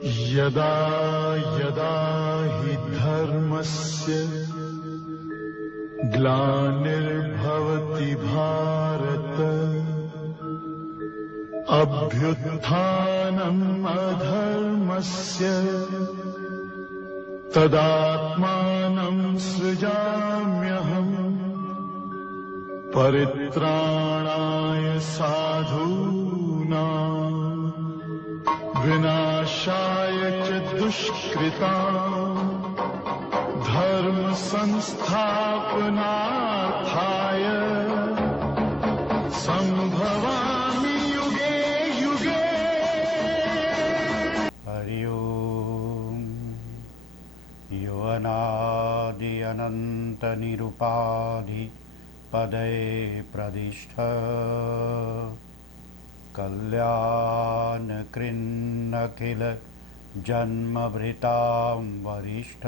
यदा यदा हि धर्मस्य ग्लानिर्भवति भारत अभ्युत्थानम् अधर्मस्य तदात्मानं सृजाम्यहम् परित्राणाय साधूनां विनाशाय च दुष्कृतां धर्म संस्थापनार्थाय संभवामि युगे युगे। हरि ओम। यो अनादि अनंत निरुपाधि पदे प्रदिष्ठ कल्याण कृन्नखिल जन्मभृतां वरिष्ठ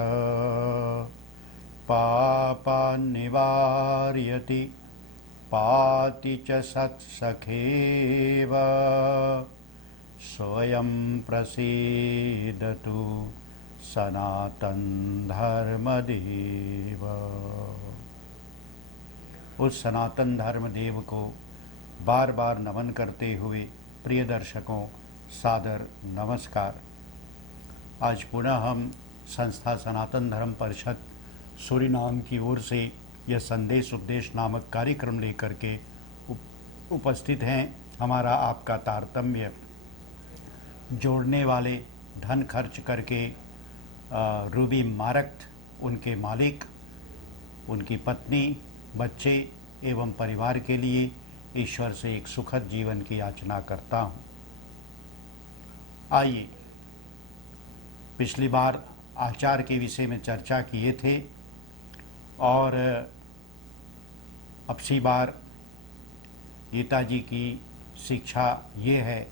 पापान्निवारयति पाति च सत्सखेव स्वयं प्रसीदतु सनातन धर्मदेव। उस सनातन धर्मदेव को बार बार नमन करते हुए प्रिय दर्शकों सादर नमस्कार। आज पुनः हम संस्था सनातन धर्म परिषद सूरीनाम की ओर से यह संदेश उपदेश नामक कार्यक्रम लेकर के उपस्थित हैं। हमारा आपका तारतम्य जोड़ने वाले धन खर्च करके रूबी मारक्ट, उनके मालिक, उनकी पत्नी, बच्चे एवं परिवार के लिए ईश्वर से एक सुखद जीवन की याचना करता हूँ। आइए, पिछली बार आचार के विषय में चर्चा किए थे और अब सी बार गीता जी की शिक्षा ये है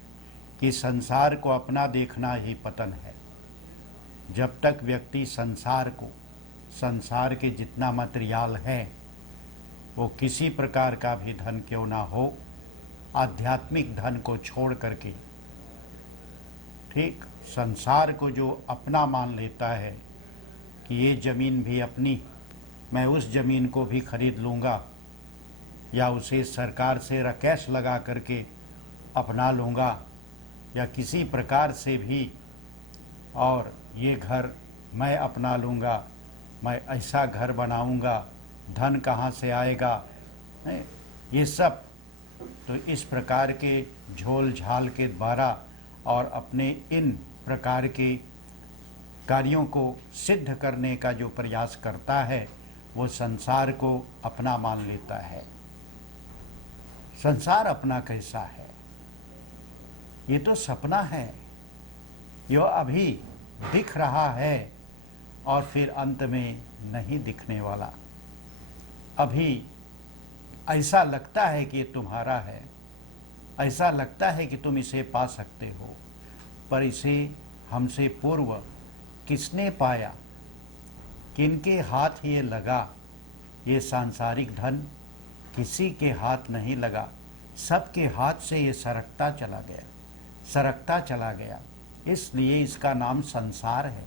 कि संसार को अपना देखना ही पतन है। जब तक व्यक्ति संसार को, संसार के जितना मटेरियल है वो किसी प्रकार का भी धन क्यों ना हो, आध्यात्मिक धन को छोड़ करके ठीक संसार को जो अपना मान लेता है कि ये ज़मीन भी अपनी, मैं उस ज़मीन को भी खरीद लूँगा या उसे सरकार से रकैश लगा करके अपना लूँगा या किसी प्रकार से भी, और ये घर मैं अपना लूँगा, मैं ऐसा घर बनाऊँगा, धन कहाँ से आएगा, ये सब तो इस प्रकार के झोल झाल के द्वारा और अपने इन प्रकार के कार्यों को सिद्ध करने का जो प्रयास करता है वो संसार को अपना मान लेता है। संसार अपना कैसा है? ये तो सपना है, यो अभी दिख रहा है और फिर अंत में नहीं दिखने वाला। अभी ऐसा लगता है कि ये तुम्हारा है, ऐसा लगता है कि तुम इसे पा सकते हो, पर इसे हमसे पूर्व किसने पाया, किनके हाथ ये लगा? ये सांसारिक धन किसी के हाथ नहीं लगा, सबके हाथ से ये सरकता चला गया, सरकता चला गया। इसलिए इसका नाम संसार है,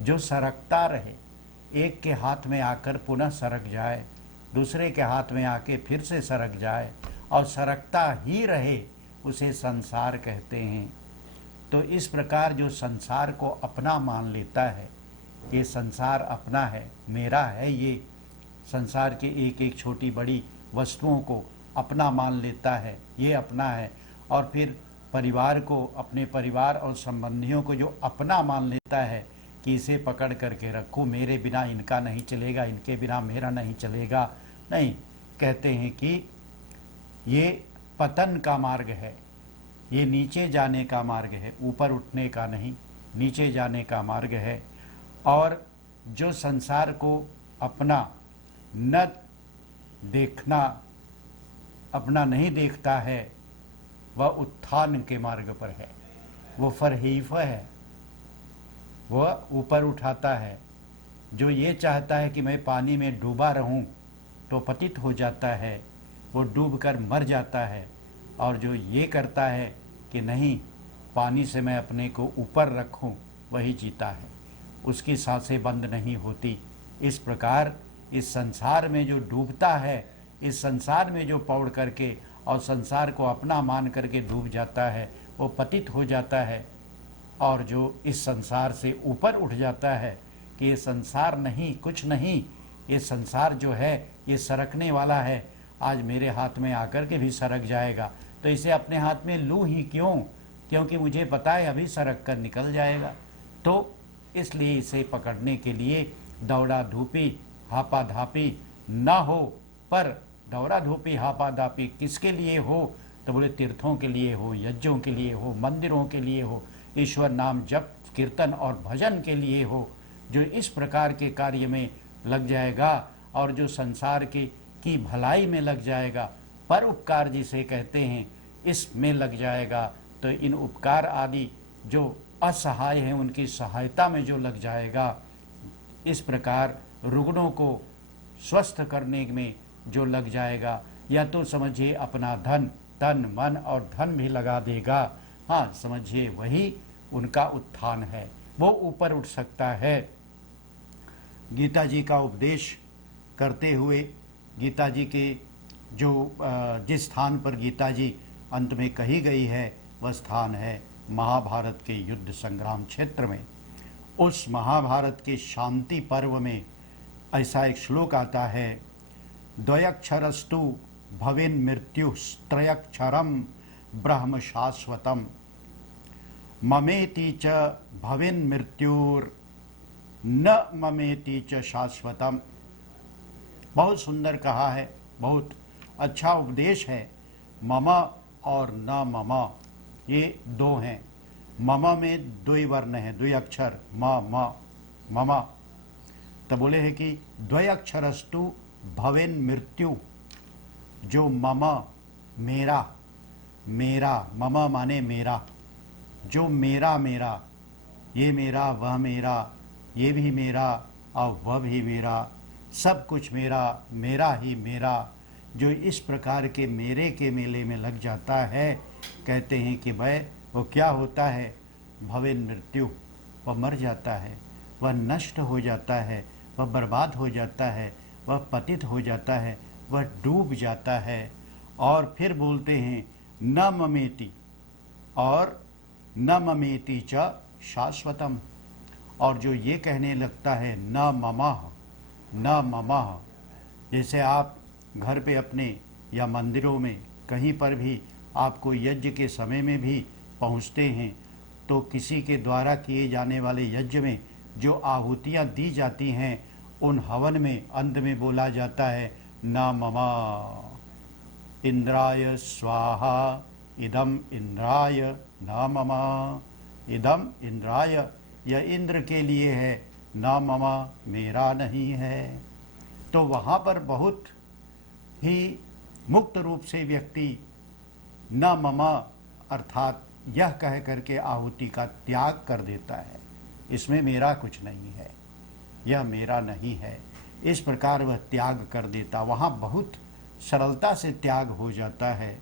जो सरकता रहे, एक के हाथ में आकर पुनः सरक जाए, दूसरे के हाथ में आके फिर से सरक जाए और सरकता ही रहे, उसे संसार कहते हैं। तो इस प्रकार जो संसार को अपना मान लेता है, ये संसार अपना है, मेरा है, ये संसार के एक एक छोटी बड़ी वस्तुओं को अपना मान लेता है, ये अपना है। और फिर परिवार को, अपने परिवार और संबंधियों को जो अपना मान लेता है कि इसे पकड़ करके रखूँ, मेरे बिना इनका नहीं चलेगा, इनके बिना मेरा नहीं चलेगा, नहीं, कहते हैं कि ये पतन का मार्ग है, ये नीचे जाने का मार्ग है, ऊपर उठने का नहीं, नीचे जाने का मार्ग है। और जो संसार को अपना न देखना, अपना नहीं देखता है, वह उत्थान के मार्ग पर है, वो फरहीफ है, वह ऊपर उठाता है। जो ये चाहता है कि मैं पानी में डूबा रहूं तो पतित हो जाता है, वो डूबकर मर जाता है। और जो ये करता है कि नहीं, पानी से मैं अपने को ऊपर रखूं, वही जीता है, उसकी सांसें बंद नहीं होती। इस प्रकार इस संसार में जो डूबता है, इस संसार में जो पौड़ करके और संसार को अपना मान करके डूब जाता है, वो पतित हो जाता है। और जो इस संसार से ऊपर उठ जाता है कि ये संसार नहीं, कुछ नहीं, ये संसार जो है ये सरकने वाला है, आज मेरे हाथ में आकर के भी सरक जाएगा, तो इसे अपने हाथ में लूँ ही क्यों, क्योंकि मुझे पता है अभी सरक कर निकल जाएगा। तो इसलिए इसे पकड़ने के लिए दौड़ा धूपी हापा धापी न हो। पर दौड़ा धूपी हापा धापी किसके लिए हो? तो बोले तीर्थों के लिए हो, यज्ञों के लिए हो, मंदिरों के लिए हो, ईश्वर नाम जप कीर्तन और भजन के लिए हो। जो इस प्रकार के कार्य में लग जाएगा और जो संसार की भलाई में लग जाएगा, पर उपकार जिसे कहते हैं, इसमें लग जाएगा, तो इन उपकार आदि जो असहाय हैं उनकी सहायता में जो लग जाएगा, इस प्रकार रुग्णों को स्वस्थ करने में जो लग जाएगा, या तो समझिए अपना धन, तन मन और धन भी लगा देगा, हाँ समझिए वही उनका उत्थान है, वो ऊपर उठ सकता है। गीता जी का उपदेश करते हुए गीता जी के जो जिस स्थान पर गीता जी अंत में कही गई है, वह स्थान है महाभारत के युद्ध संग्राम क्षेत्र में। उस महाभारत के शांति पर्व में ऐसा एक श्लोक आता है, द्वयक्षरस्तु भवेन मृत्युस्त्रयक्षरम ब्रह्म शाश्वतम ममेति च भवेन मृत्युर न ममेति च शाश्वतम। बहुत सुंदर कहा है, बहुत अच्छा उपदेश है। मम और न मम ये दो हैं। मम में द्वि वर्ण है, द्वि अक्षर, म मम। तो बोले हैं कि द्वयक्षरस्तु भवेन मृत्यु, जो मम मेरा, मेरा मम माने मेरा, जो मेरा मेरा, ये मेरा वह मेरा, ये भी मेरा और वह भी मेरा, सब कुछ मेरा, मेरा ही मेरा, जो इस प्रकार के मेरे के मेले में लग जाता है, कहते हैं कि भाई वो क्या होता है, भवेन मृत्यु, वह मर जाता है, वह नष्ट हो जाता है, वह बर्बाद हो जाता है, वह पतित हो जाता है, वह डूब जाता है। और फिर बोलते हैं न ममेति, और न ममेति च शाश्वतम, और जो ये कहने लगता है न ममः न ममः, जैसे आप घर पे अपने या मंदिरों में कहीं पर भी आपको यज्ञ के समय में भी पहुँचते हैं, तो किसी के द्वारा किए जाने वाले यज्ञ में जो आहुतियाँ दी जाती हैं, उन हवन में अंत में बोला जाता है न ममा इंद्राय स्वाहा इदम इंद्राय न ममा, इदम इंद्राय, यह इंद्र के लिए है, न ममा मेरा नहीं है। तो वहाँ पर बहुत ही मुक्त रूप से व्यक्ति न ममा अर्थात यह कह करके आहुति का त्याग कर देता है, इसमें मेरा कुछ नहीं है, यह मेरा नहीं है, इस प्रकार वह त्याग कर देता। वहाँ बहुत सरलता से त्याग हो जाता है।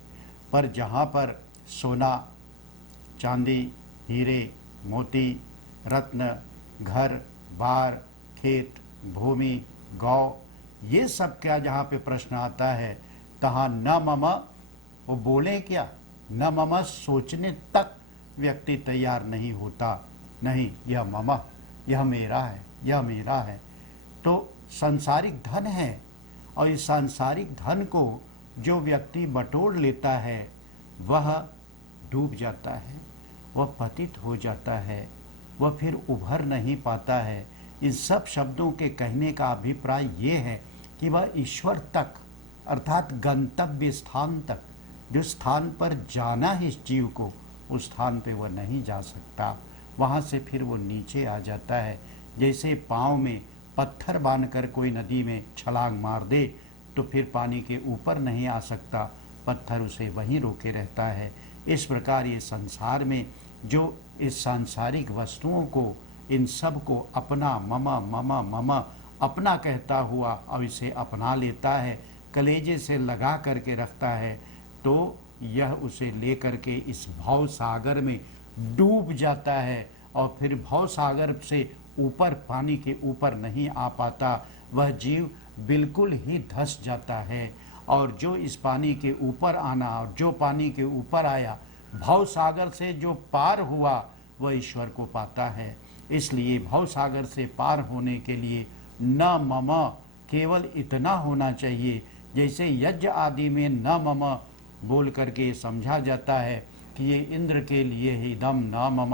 पर जहाँ पर सोना चांदी हीरे मोती रत्न घर बार खेत भूमि गौ ये सब क्या जहाँ पे प्रश्न आता है, तहाँ न मम, वो बोले क्या, न मम सोचने तक व्यक्ति तैयार नहीं होता, नहीं यह मम, यह मेरा है, यह मेरा है। तो सांसारिक धन है, और इस सांसारिक धन को जो व्यक्ति बटोर लेता है, वह डूब जाता है, वह पतित हो जाता है, वह फिर उभर नहीं पाता है। इन सब शब्दों के कहने का अभिप्राय ये है कि वह ईश्वर तक अर्थात गंतव्य स्थान तक, जो स्थान पर जाना है इस जीव को, उस स्थान पे वह नहीं जा सकता, वहाँ से फिर वो नीचे आ जाता है। जैसे पाँव में पत्थर बांधकर कोई नदी में छलांग मार दे तो फिर पानी के ऊपर नहीं आ सकता, पत्थर उसे वहीं रोके रहता है। इस प्रकार ये संसार में जो इस सांसारिक वस्तुओं को, इन सब को अपना ममा ममा ममा अपना कहता हुआ अब इसे अपना लेता है, कलेजे से लगा करके रखता है, तो यह उसे ले करके इस भाव सागर में डूब जाता है और फिर भव सागर से ऊपर, पानी के ऊपर नहीं आ पाता, वह जीव बिल्कुल ही धंस जाता है। और जो इस पानी के ऊपर आना और जो पानी के ऊपर आया, भव सागर से जो पार हुआ, वह ईश्वर को पाता है। इसलिए भव सागर से पार होने के लिए न मम, केवल इतना होना चाहिए, जैसे यज्ञ आदि में न मम बोल करके समझा जाता है कि ये इंद्र के लिए ही दम, न मम,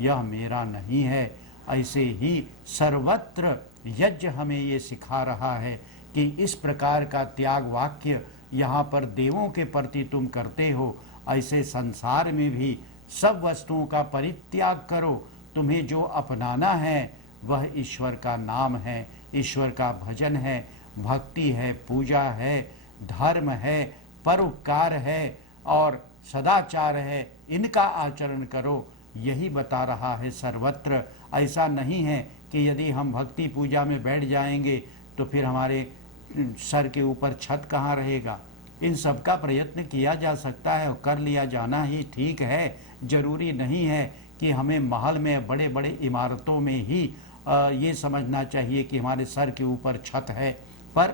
यह मेरा नहीं है। ऐसे ही सर्वत्र यज्ञ हमें ये सिखा रहा है कि इस प्रकार का त्याग वाक्य यहाँ पर देवों के प्रति तुम करते हो, ऐसे संसार में भी सब वस्तुओं का परित्याग करो। तुम्हें जो अपनाना है वह ईश्वर का नाम है, ईश्वर का भजन है, भक्ति है, पूजा है, धर्म है, परोपकार है और सदाचार है। इनका आचरण करो, यही बता रहा है सर्वत्र। ऐसा नहीं है कि यदि हम भक्ति पूजा में बैठ जाएंगे तो फिर हमारे सर के ऊपर छत कहाँ रहेगा। इन सब का प्रयत्न किया जा सकता है और कर लिया जाना ही ठीक है। जरूरी नहीं है कि हमें महल में, बड़े बड़े इमारतों में ही ये समझना चाहिए कि हमारे सर के ऊपर छत है, पर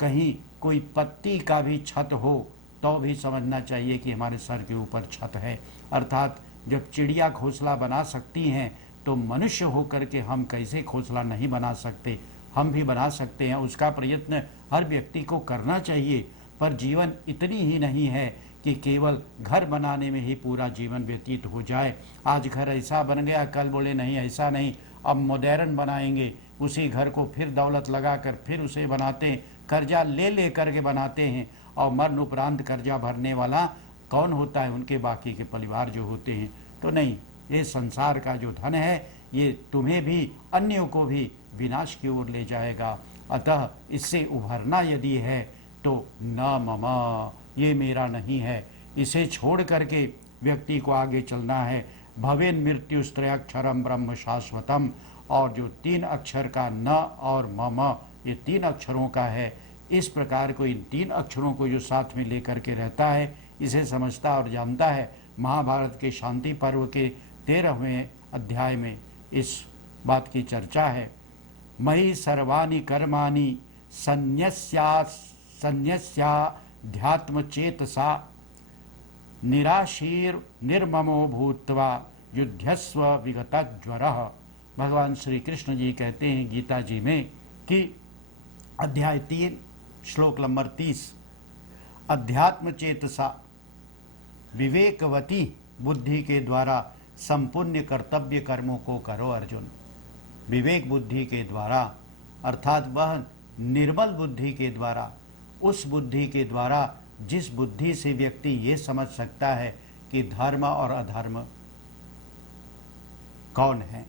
कहीं कोई पत्ती का भी छत हो तो भी समझना चाहिए कि हमारे सर के ऊपर छत है। अर्थात जब चिड़िया घोंसला बना सकती हैं तो मनुष्य होकर के हम कैसे घोंसला नहीं बना सकते। हम भी बना सकते हैं। उसका प्रयत्न हर व्यक्ति को करना चाहिए। पर जीवन इतनी ही नहीं है कि केवल घर बनाने में ही पूरा जीवन व्यतीत हो जाए। आज घर ऐसा बन गया, कल बोले नहीं ऐसा नहीं, अब मॉडर्न बनाएंगे। उसी घर को फिर दौलत लगाकर फिर उसे बनाते हैं, कर्जा ले ले करके बनाते हैं। और मरण उपरांत कर्जा भरने वाला कौन होता है? उनके बाकी के परिवार जो होते हैं। तो नहीं, ये संसार का जो धन है ये तुम्हें भी अन्यों को भी विनाश की ओर ले जाएगा। अतः इससे उभरना यदि है तो न मम, ये मेरा नहीं है, इसे छोड़ करके व्यक्ति को आगे चलना है। भवेन मृत्युस्त्रयाक्षरम ब्रह्म शाश्वतम, और जो 3 अक्षर का न और मम, ये 3 अक्षरों का है। इस प्रकार को इन 3 अक्षरों को जो साथ में लेकर के रहता है, इसे समझता और जानता है। महाभारत के शांति पर्व के 13वें अध्याय में इस बात की चर्चा है। मयि सर्वाणि कर्माणि संन्यस्याध्यात्म चेतसा निराशीर निर्ममो भूत्वा युध्यस्व विगतज्वरः। भगवान श्री कृष्ण जी कहते हैं गीता जी में कि अध्याय 3 श्लोक नंबर 30, अध्यात्म चेतसा, विवेकवती बुद्धि के द्वारा संपूर्ण कर्तव्य कर्मों को करो अर्जुन। विवेक बुद्धि के द्वारा, अर्थात वह निर्बल बुद्धि के द्वारा, उस बुद्धि के द्वारा जिस बुद्धि से व्यक्ति ये समझ सकता है कि धर्म और अधर्म कौन है।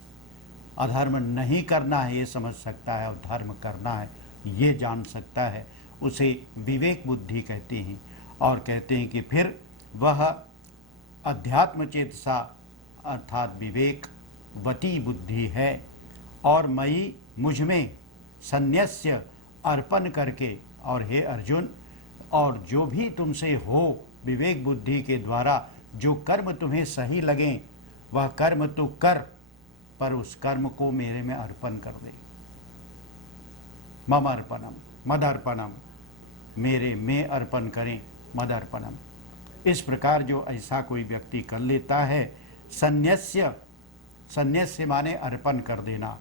अधर्म नहीं करना है ये समझ सकता है और धर्म करना है ये जान सकता है, उसे विवेक बुद्धि कहते हैं। और कहते हैं कि फिर वह अध्यात्म चेतसा अर्थात विवेकवती बुद्धि है। और मई, मुझ में, संन्यस्य, अर्पण करके, और हे अर्जुन, और जो भी तुमसे हो विवेक बुद्धि के द्वारा जो कर्म तुम्हें सही लगे वह कर्म तो कर, पर उस कर्म को मेरे में अर्पण कर दे। मम अर्पणम, मदर्पणम, मेरे में अर्पण करें, मदर्पणम। इस प्रकार जो ऐसा कोई व्यक्ति कर लेता है, संन्यस्य, संन्यास्य माने अर्पण कर देना।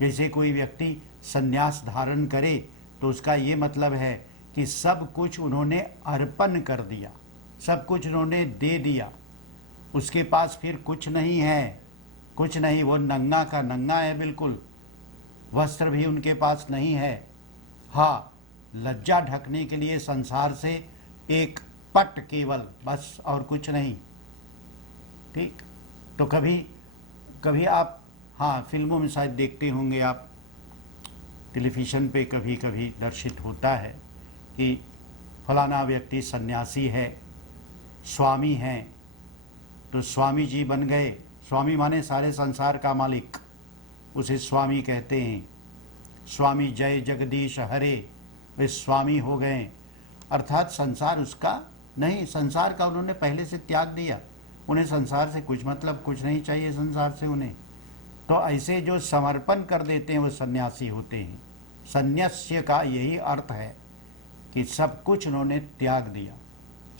जैसे कोई व्यक्ति संन्यास धारण करे तो उसका ये मतलब है कि सब कुछ उन्होंने अर्पण कर दिया, सब कुछ उन्होंने दे दिया। उसके पास फिर कुछ नहीं है, कुछ नहीं, वो नंगा का नंगा है बिल्कुल। वस्त्र भी उनके पास नहीं है। हाँ, लज्जा ढकने के लिए संसार से एक पट केवल, बस, और कुछ नहीं। ठीक, तो कभी कभी आप, हाँ, फिल्मों में शायद देखते होंगे आप, टेलीविज़न पे कभी कभी दर्शित होता है कि फलाना व्यक्ति सन्यासी है, स्वामी हैं, तो स्वामी जी बन गए। स्वामी माने सारे संसार का मालिक, उसे स्वामी कहते हैं। स्वामी जय जगदीश हरे, वे स्वामी हो गए। अर्थात संसार उसका नहीं, संसार का उन्होंने पहले से त्याग दिया। उन्हें संसार से कुछ मतलब, कुछ नहीं चाहिए संसार से उन्हें। तो ऐसे जो समर्पण कर देते हैं वो सन्यासी होते हैं। सन्यास्य का यही अर्थ है कि सब कुछ उन्होंने त्याग दिया,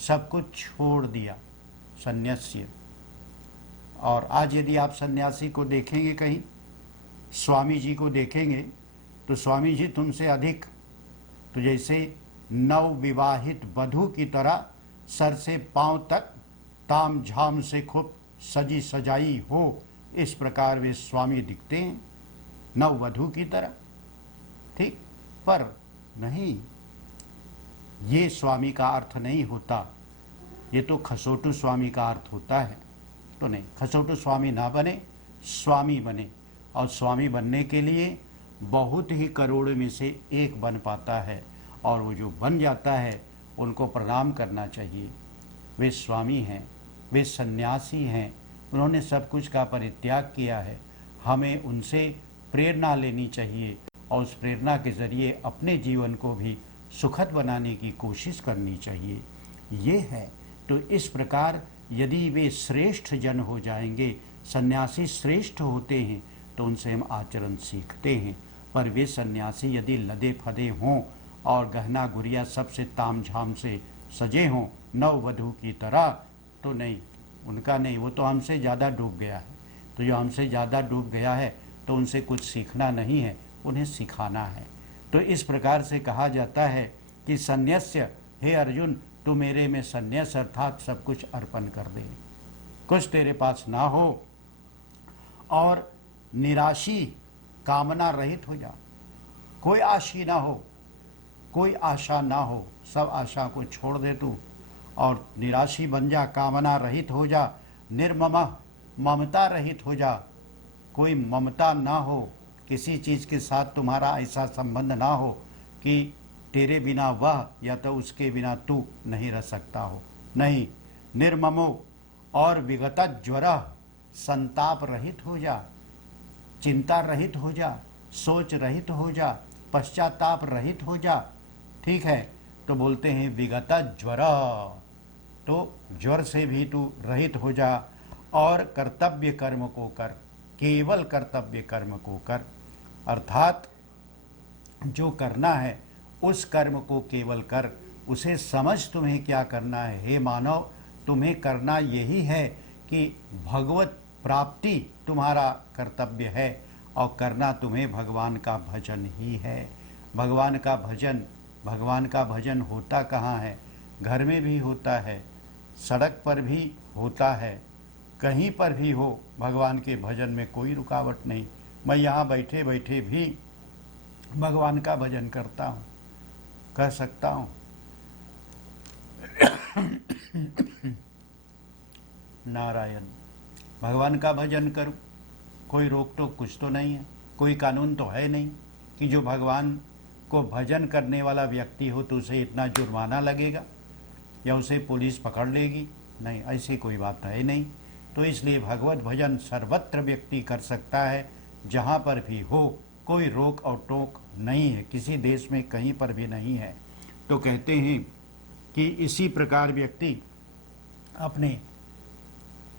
सब कुछ छोड़ दिया, सन्यास्य। और आज यदि आप सन्यासी को देखेंगे कहीं, स्वामी जी को देखेंगे, तो स्वामी जी तुमसे अधिक, तो जैसे नवविवाहित वधू की तरह सर से पांव तक ताम झाम से खूब सजी सजाई हो, इस प्रकार वे स्वामी दिखते हैं, नववधू की तरह। ठीक, पर नहीं, ये स्वामी का अर्थ नहीं होता। ये तो खसोटू स्वामी का अर्थ होता है। तो नहीं, खसोटू स्वामी ना बने, स्वामी बने। और स्वामी बनने के लिए बहुत ही करोड़ों में से एक बन पाता है, और वो जो बन जाता है उनको प्रणाम करना चाहिए। वे स्वामी हैं, वे सन्यासी हैं, उन्होंने सब कुछ का परित्याग किया है। हमें उनसे प्रेरणा लेनी चाहिए और उस प्रेरणा के ज़रिए अपने जीवन को भी सुखद बनाने की कोशिश करनी चाहिए। ये है। तो इस प्रकार यदि वे श्रेष्ठ जन हो जाएंगे, सन्यासी श्रेष्ठ होते हैं, तो उनसे हम आचरण सीखते हैं। पर वे सन्यासी यदि लदे फदे हों और गहना गुड़िया सबसे ताम झाम से सजे हों नववधू की तरह, तो नहीं, उनका नहीं, वो तो हमसे ज़्यादा डूब गया है। तो जो हमसे ज़्यादा डूब गया है तो उनसे कुछ सीखना नहीं है, उन्हें सिखाना है। तो इस प्रकार से कहा जाता है कि सन्यास्य, हे अर्जुन, तू मेरे में सन्यास अर्थात सब कुछ अर्पण कर दे, कुछ तेरे पास ना हो, और निराशी कामना रहित हो जा। कोई आशी ना हो, कोई आशा ना हो, सब आशा को छोड़ दे तू और निराशी बन जा, कामना रहित हो जा, निर्मम ममता रहित हो जा। कोई ममता ना हो, किसी चीज़ के साथ तुम्हारा ऐसा संबंध ना हो कि तेरे बिना वह या तो उसके बिना तू नहीं रह सकता हो। नहीं, निर्ममो और विगत ज्वर, संताप रहित हो जा, चिंता रहित हो जा, सोच रहित हो जा, पश्चाताप रहित हो जा। ठीक है, तो बोलते हैं विगत ज्वर, तो ज्वर से भी तू रहित हो जा और कर्तव्य कर्म को कर, केवल कर्तव्य कर्म को कर, अर्थात जो करना है उस कर्म को केवल कर, उसे समझ तुम्हें क्या करना है। हे मानव, तुम्हें करना यही है कि भगवत प्राप्ति तुम्हारा कर्तव्य है और करना तुम्हें भगवान का भजन ही है। भगवान का भजन होता कहाँ है? घर में भी होता है, सड़क पर भी होता है, कहीं पर भी हो, भगवान के भजन में कोई रुकावट नहीं। मैं यहाँ बैठे बैठे भी भगवान का भजन करता हूँ, कर सकता हूँ। नारायण, भगवान का भजन करूं, कोई रोक टोक कुछ तो नहीं है, कोई कानून तो है नहीं कि जो भगवान को भजन करने वाला व्यक्ति हो तो उसे इतना जुर्माना लगेगा या उसे पुलिस पकड़ लेगी। नहीं, ऐसी कोई बात है नहीं। तो इसलिए भगवत भजन सर्वत्र व्यक्ति कर सकता है, जहाँ पर भी हो, कोई रोक और टोक नहीं है, किसी देश में कहीं पर भी नहीं है। तो कहते हैं कि इसी प्रकार व्यक्ति अपने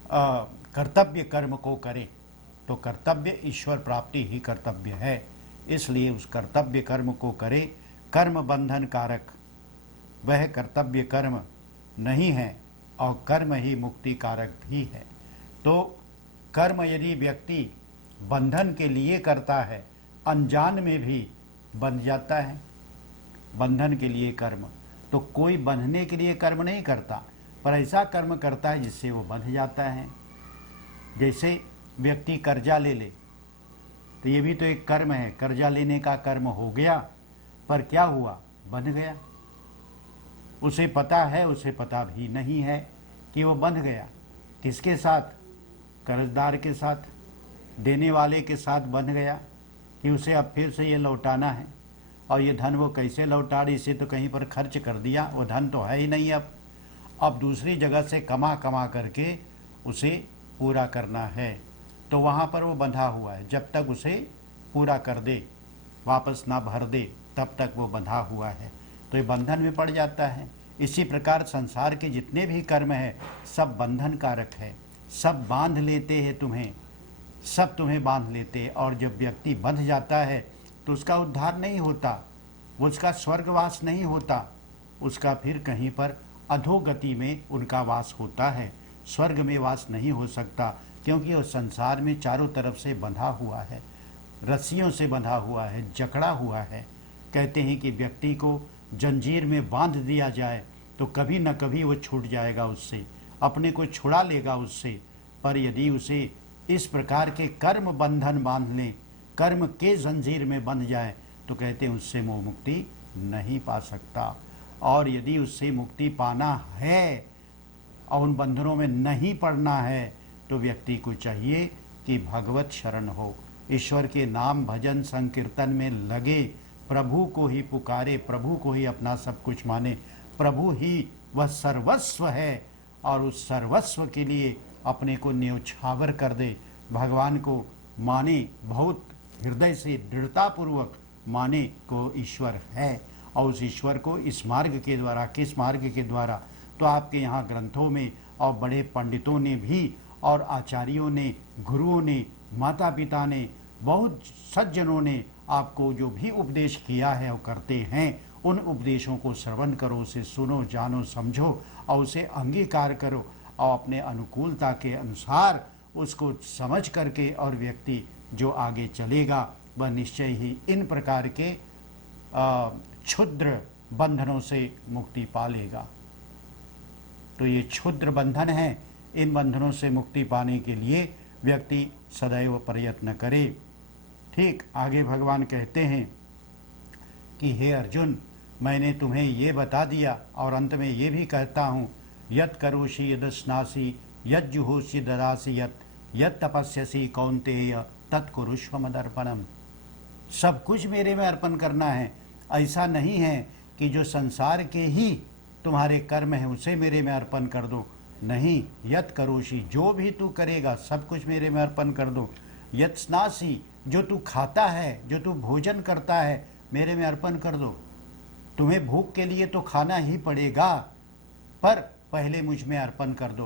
कर्तव्य कर्म को करे, तो कर्तव्य ईश्वर प्राप्ति ही कर्तव्य है। इसलिए उस कर्तव्य कर्म को करे। कर्म बंधन कारक वह कर्तव्य कर्म नहीं है और कर्म ही मुक्ति कारक भी है। तो कर्म यदि व्यक्ति बंधन के लिए करता है, अनजान में भी बंध जाता है। बंधन के लिए कर्म, तो कोई बंधने के लिए कर्म नहीं करता, पर ऐसा कर्म करता है जिससे वो बंध जाता है। जैसे व्यक्ति कर्जा ले ले, तो ये भी तो एक कर्म है, कर्जा लेने का कर्म हो गया, पर क्या हुआ? बंध गया। उसे पता है, उसे पता भी नहीं है कि वो बंध गया। किसके साथ? कर्जदार के साथ, देने वाले के साथ बंध गया कि उसे अब फिर से ये लौटाना है, और ये धन वो कैसे लौटा रही, इसे तो कहीं पर खर्च कर दिया, वो धन तो है ही नहीं। अब दूसरी जगह से कमा कमा करके उसे पूरा करना है, तो वहाँ पर वो बंधा हुआ है। जब तक उसे पूरा कर दे, वापस ना भर दे, तब तक वो बंधा हुआ है, तो ये बंधन में पड़ जाता है। इसी प्रकार संसार के जितने भी कर्म है सब बंधन कारक है, सब बांध लेते हैं तुम्हें, सब तुम्हें बांध लेते हैं। और जब व्यक्ति बंध जाता है तो उसका उद्धार नहीं होता, उसका स्वर्गवास नहीं होता, उसका फिर कहीं पर अधोगति में उनका वास होता है, स्वर्ग में वास नहीं हो सकता, क्योंकि वो संसार में चारों तरफ से बंधा हुआ है, रस्सियों से बंधा हुआ है, जकड़ा हुआ है। कहते हैं कि व्यक्ति को जंजीर में बांध दिया जाए तो कभी न कभी वो छूट जाएगा उससे, अपने को छुड़ा लेगा उससे। पर यदि उसे इस प्रकार के कर्म बंधन बांध लें, कर्म के जंजीर में बंध जाए, तो कहते हैं उससे मोह मुक्ति नहीं पा सकता। और यदि उससे मुक्ति पाना है और उन बंधनों में नहीं पड़ना है, तो व्यक्ति को चाहिए कि भगवत शरण हो, ईश्वर के नाम भजन संकीर्तन में लगे, प्रभु को ही पुकारे, प्रभु को ही अपना सब कुछ माने, प्रभु ही वह सर्वस्व है और उस सर्वस्व के लिए अपने को न्यौछावर कर दे, भगवान को माने, बहुत हृदय से दृढ़तापूर्वक माने को ईश्वर है। और उस ईश्वर को इस मार्ग के द्वारा, किस मार्ग के द्वारा, तो आपके यहाँ ग्रंथों में और बड़े पंडितों ने भी और आचार्यों ने, गुरुओं ने, माता पिता ने, बहुत सज्जनों ने आपको जो भी उपदेश किया है वो करते हैं। उन उपदेशों को श्रवण करो, उसे सुनो, जानो, समझो और उसे अंगीकार करो और अपने अनुकूलता के अनुसार उसको समझ करके और व्यक्ति जो आगे चलेगा वह निश्चय ही इन प्रकार के क्षुद्र बंधनों से मुक्ति पा लेगा। तो ये क्षुद्र बंधन है, इन बंधनों से मुक्ति पाने के लिए व्यक्ति सदैव प्रयत्न करे। ठीक आगे भगवान कहते हैं कि हे अर्जुन, मैंने तुम्हें ये बता दिया और अंत में ये भी कहता हूँ, यत् करोषि यदश्नासि यज्जुहोषि ददासि यत् तपस्यसि कौन्तेय तत्कुरुष्व मदर्पणम। सब कुछ मेरे में अर्पण करना है। ऐसा नहीं है कि जो संसार के ही तुम्हारे कर्म है उसे मेरे में अर्पण कर दो, नहीं, यत् करोषि, जो भी तू करेगा सब कुछ मेरे में अर्पण कर दो। यत् स्नासि, जो तू खाता है, जो तू भोजन करता है, मेरे में अर्पण कर दो। तुम्हें भूख के लिए तो खाना ही पड़ेगा, पर पहले मुझ में अर्पण कर दो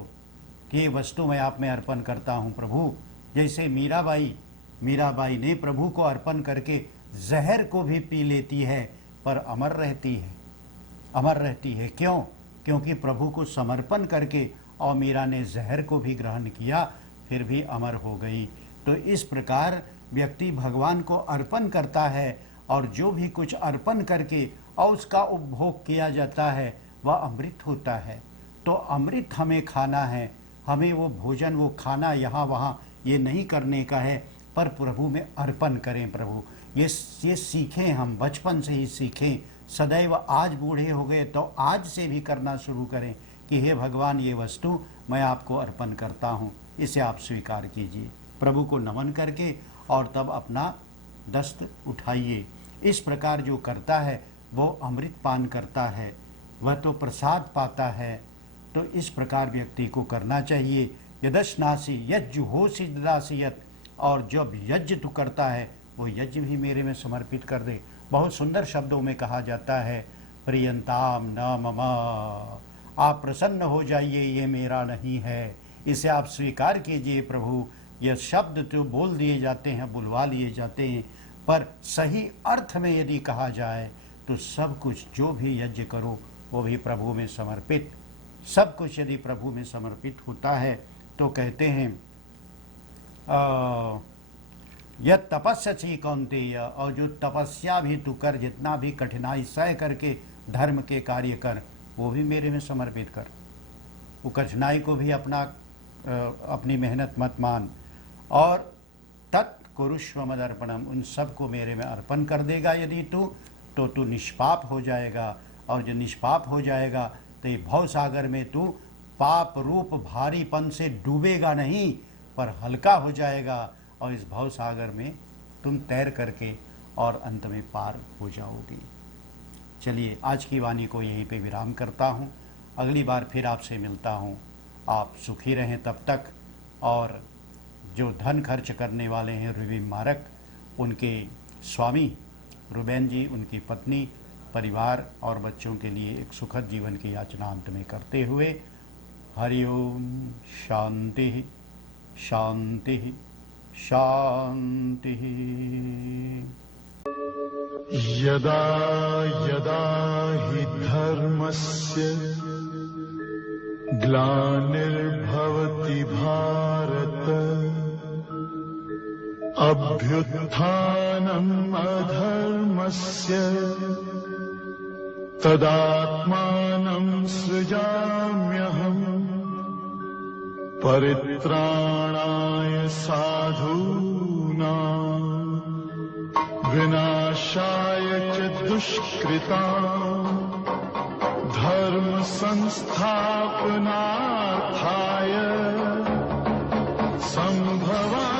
कि ये वस्तु मैं आप में अर्पण करता हूँ प्रभु। जैसे मीराबाई ने प्रभु को अर्पण करके जहर को भी पी लेती है पर अमर रहती है, अमर रहती है। क्यों? क्योंकि प्रभु को समर्पण करके और मीरा ने जहर को भी ग्रहण किया, फिर भी अमर हो गई। तो इस प्रकार व्यक्ति भगवान को अर्पण करता है और जो भी कुछ अर्पण करके और उसका उपभोग किया जाता है वह अमृत होता है। तो अमृत हमें खाना है, हमें वो भोजन, वो खाना यहाँ वहाँ ये नहीं करने का है, पर प्रभु में अर्पण करें। प्रभु ये सीखें, हम बचपन से ही सीखें, सदैव आज बूढ़े हो गए तो आज से भी करना शुरू करें कि हे भगवान, ये वस्तु मैं आपको अर्पण करता हूँ, इसे आप स्वीकार कीजिए। प्रभु को नमन करके और तब अपना दस्त उठाइए। इस प्रकार जो करता है वो अमृत पान करता है, वह तो प्रसाद पाता है। तो इस प्रकार व्यक्ति को करना चाहिए। यदश्नासि यज्जुहोषि ददासि यत्, और जब यज्ञ तू करता है वो यज्ञ भी मेरे में समर्पित कर दे। बहुत सुंदर शब्दों में कहा जाता है, प्रियंताम न मम, आप प्रसन्न हो जाइए, ये मेरा नहीं है, इसे आप स्वीकार कीजिए प्रभु। यह शब्द तो बोल दिए जाते हैं, बुलवा लिए जाते हैं, पर सही अर्थ में यदि कहा जाए तो सब कुछ जो भी यज्ञ करो वो भी प्रभु में समर्पित। सब कुछ यदि प्रभु में समर्पित होता है तो कहते हैं यत् तपस्यसि कौन्तेय, और जो तपस्या भी तू कर, जितना भी कठिनाई सह करके धर्म के कार्य कर, वो भी मेरे में समर्पित कर। वो कठिनाई को भी अपनी मेहनत मत मान। और तत्कुरुष्व मदर्पणम, उन सब को मेरे में अर्पण कर देगा यदि तो तू निष्पाप हो जाएगा। और जो निष्पाप हो जाएगा तो ये भव सागर में तू पाप रूप भारीपन से डूबेगा नहीं, पर हल्का हो जाएगा और इस भव सागर में तुम तैर करके और अंत में पार हो जाओगे। चलिए, आज की वाणी को यहीं पे विराम करता हूँ। अगली बार फिर आपसे मिलता हूँ। आप सुखी रहें तब तक। और जो धन खर्च करने वाले हैं रुबीन मारक, उनके स्वामी रुबेन जी, उनकी पत्नी परिवार और बच्चों के लिए एक सुखद जीवन की याचना अंत में करते हुए हरिओम शांति शांति शांति। यदा यदा हि धर्मस्य ग्लानिर्भवति भारत अभ्युत्थानम् अधर्मस्य तदात्मानं सृजाम्यहम् परित्राणाय साधूनां विनाशाय च दुष्कृताम् धर्म संस्थापनार्थाय संभवामि